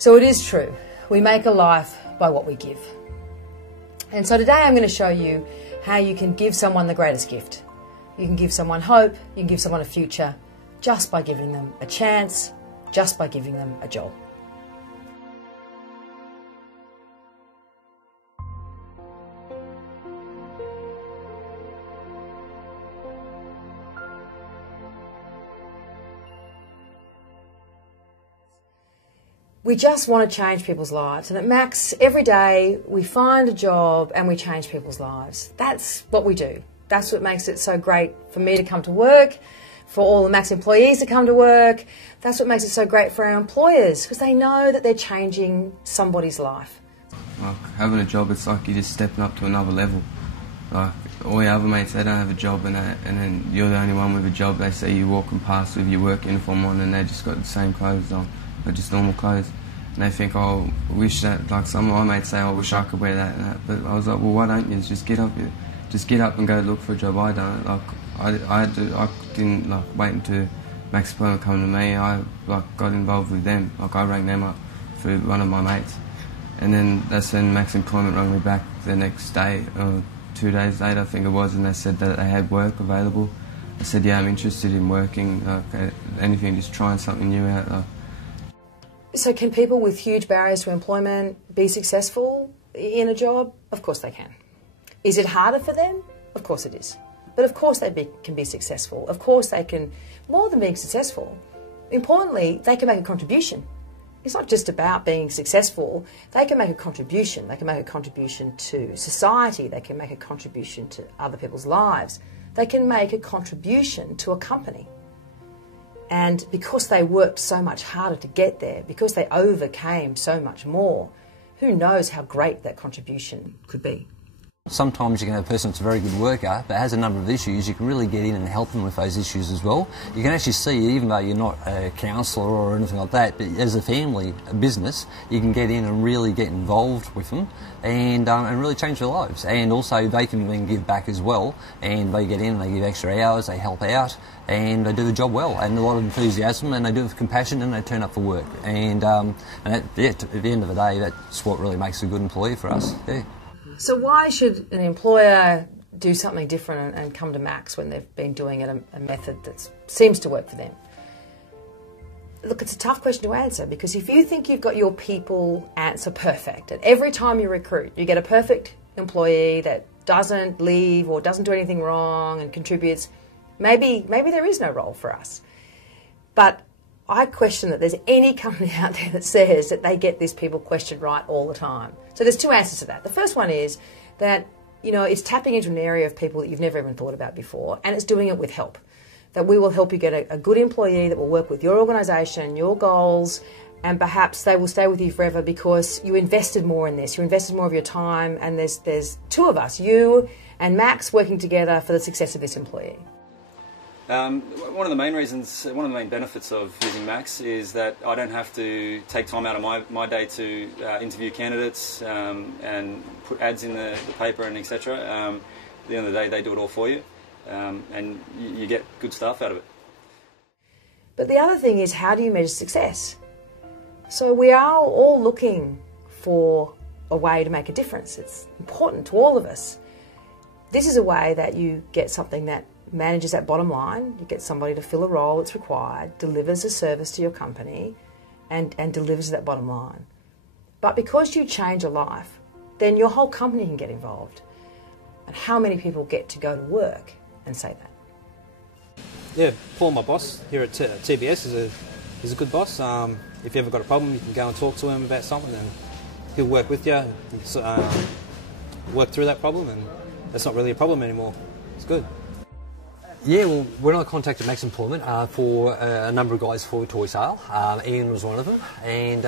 So it is true, we make a life by what we give. And so today I'm going to show you how you can give someone the greatest gift. You can give someone hope, you can give someone a future, just by giving them a chance, just by giving them a job. We just want to change people's lives, and at Max, every day we find a job and we change people's lives. That's what we do. That's what makes it so great for me to come to work, for all the Max employees to come to work. That's what makes it so great for our employers, because they know that they're changing somebody's life. Like having a job, it's like you're just stepping up to another level. Like all your other mates, they don't have a job, and then you're the only one with a job. They see you walking past with your work uniform on, and they just got the same clothes on, but just normal clothes. And they think, oh, I wish that, like some of my mates say, oh, I wish I could wear that and that. But I was like, well, why don't you just get up and go look for a job? I done it. Like I didn't like wait until Max Employment come to me. I like got involved with them. Like I rang them up for one of my mates, and then that's when Max Employment rang me back the next day, or 2 days later I think it was, and they said that they had work available. I said, yeah, I'm interested in working. Like anything, just trying something new out. So can people with huge barriers to employment be successful in a job? Of course they can. Is it harder for them? Of course it is. But of course they can be successful. Of course they can, more than being successful, importantly, they can make a contribution. It's not just about being successful. They can make a contribution. They can make a contribution to society. They can make a contribution to other people's lives. They can make a contribution to a company. And because they worked so much harder to get there, because they overcame so much more, who knows how great that contribution could be. Sometimes you can have a person that's a very good worker but has a number of issues. You can really get in and help them with those issues as well. You can actually see, even though you're not a counsellor or anything like that, but as a family, a business, you can get in and really get involved with them and really change their lives. And also they can then give back as well, and they get in and they give extra hours, they help out, and they do the job well, and a lot of enthusiasm, and they do it with compassion, and they turn up for work. And at the end of the day, that's what really makes a good employee for us. Yeah. So why should an employer do something different and come to Max when they've been doing it a method that seems to work for them? Look, it's a tough question to answer, because if you think you've got your people answer perfect, and every time you recruit you get a perfect employee that doesn't leave or doesn't do anything wrong and contributes, maybe there is no role for us. But I question that there's any company out there that says that they get this people question right all the time. So there's two answers to that. The first one is that, you know, it's tapping into an area of people that you've never even thought about before, and it's doing it with help. That we will help you get a good employee that will work with your organisation, your goals, and perhaps they will stay with you forever because you invested more in this, you invested more of your time, and there's two of us, you and Max, working together for the success of this employee. One of the main benefits of using Max is that I don't have to take time out of my day to interview candidates and put ads in the paper and etc. At the end of the day, they do it all for you, and you get good stuff out of it. But the other thing is, how do you measure success? So we are all looking for a way to make a difference. It's important to all of us. This is a way that you get something that manages that bottom line. You get somebody to fill a role that's required, delivers a service to your company, and delivers that bottom line. But because you change a life, then your whole company can get involved. And how many people get to go to work and say that? Yeah, Paul, my boss here at TBS, is a good boss. If you ever got a problem, you can go and talk to him about something, and he'll work with you and work through that problem, and that's not really a problem anymore. It's good. Yeah, well, when I contacted Max Employment for a number of guys for a toy sale, Ian was one of them, and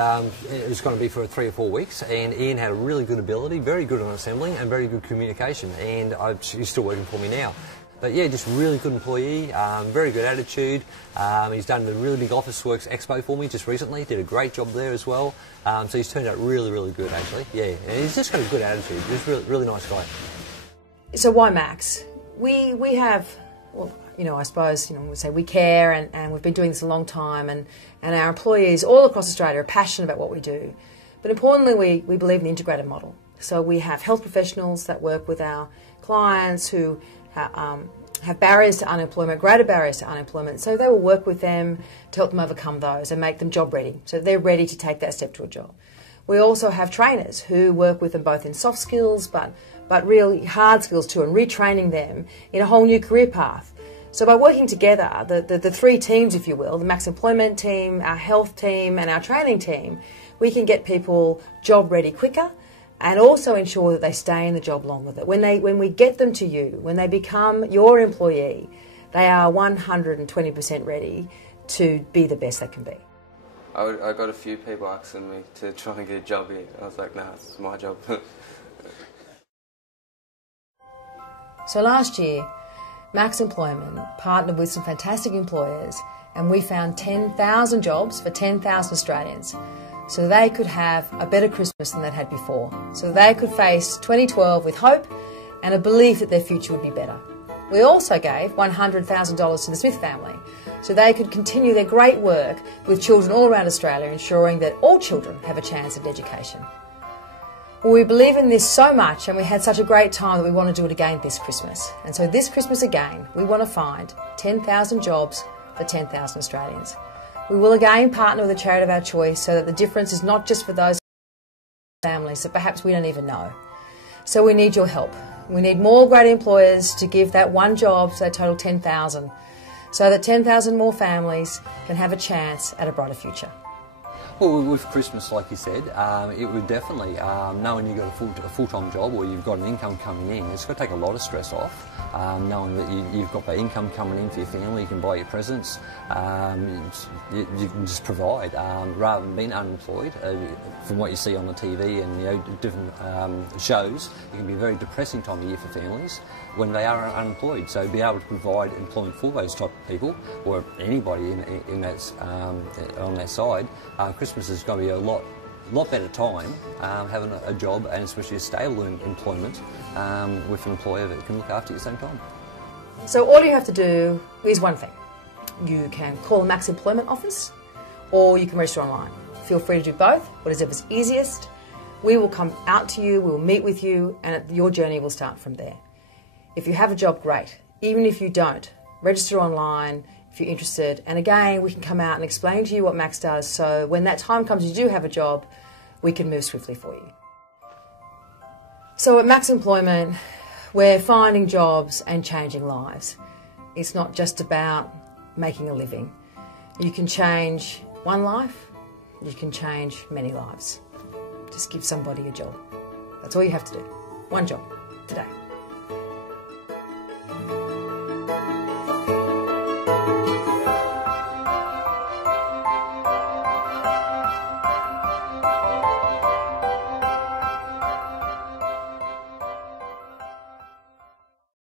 it was going to be for 3 or 4 weeks, and Ian had a really good ability, very good on assembling, and very good communication, and he's still working for me now. But yeah, just really good employee, very good attitude. He's done the really big Office Works Expo for me just recently, did a great job there as well. So he's turned out really, really good actually, yeah. And he's just got a good attitude, he's a really nice guy. So why Max? We have, well, I suppose, we say we care and we've been doing this a long time, and our employees all across Australia are passionate about what we do. But importantly, we believe in the integrated model. So we have health professionals that work with our clients who have barriers to unemployment, greater barriers to unemployment, so they will work with them to help them overcome those and make them job ready, so they're ready to take that step to a job. We also have trainers who work with them both in soft skills but really hard skills too, and retraining them in a whole new career path. So by working together, the three teams, if you will, the Max Employment team, our health team and our training team, we can get people job ready quicker and also ensure that they stay in the job longer. That when we get them to you, when they become your employee, they are 120% ready to be the best they can be. I got a few people asking me to try and get a job here. I was like, nah, it's my job. So last year, Max Employment partnered with some fantastic employers, and we found 10,000 jobs for 10,000 Australians, so they could have a better Christmas than they'd had before, so they could face 2012 with hope and a belief that their future would be better. We also gave $100,000 to the Smith family, so they could continue their great work with children all around Australia, ensuring that all children have a chance at education. Well, we believe in this so much, and we had such a great time that we want to do it again this Christmas. And so this Christmas again, we want to find 10,000 jobs for 10,000 Australians. We will again partner with a charity of our choice so that the difference is not just for those families that perhaps we don't even know. So we need your help. We need more great employers to give that one job, so a total 10,000, so that 10,000 more families can have a chance at a brighter future. Well, with Christmas, like you said, it would definitely, knowing you've got a full-time job or you've got an income coming in, it's going to take a lot of stress off. Knowing that you've got the income coming in for your family, you can buy your presents, you can just provide, rather than being unemployed. From what you see on the TV and different shows, it can be a very depressing time of year for families when they are unemployed. So be able to provide employment for those type of people, or anybody in that on that side, Christmas is going to be a lot better time having a job, and especially a stable employment with an employer that can look after you at the same time. So all you have to do is one thing. You can call the Max Employment office, or you can register online. Feel free to do both, whatever's easiest. We will come out to you, we will meet with you, and your journey will start from there. If you have a job, great. Even if you don't, register online if you're interested. And again, we can come out and explain to you what Max does, so when that time comes you do have a job, we can move swiftly for you. So at Max Employment, we're finding jobs and changing lives. It's not just about making a living. You can change one life, you can change many lives. Just give somebody a job. That's all you have to do. One job today.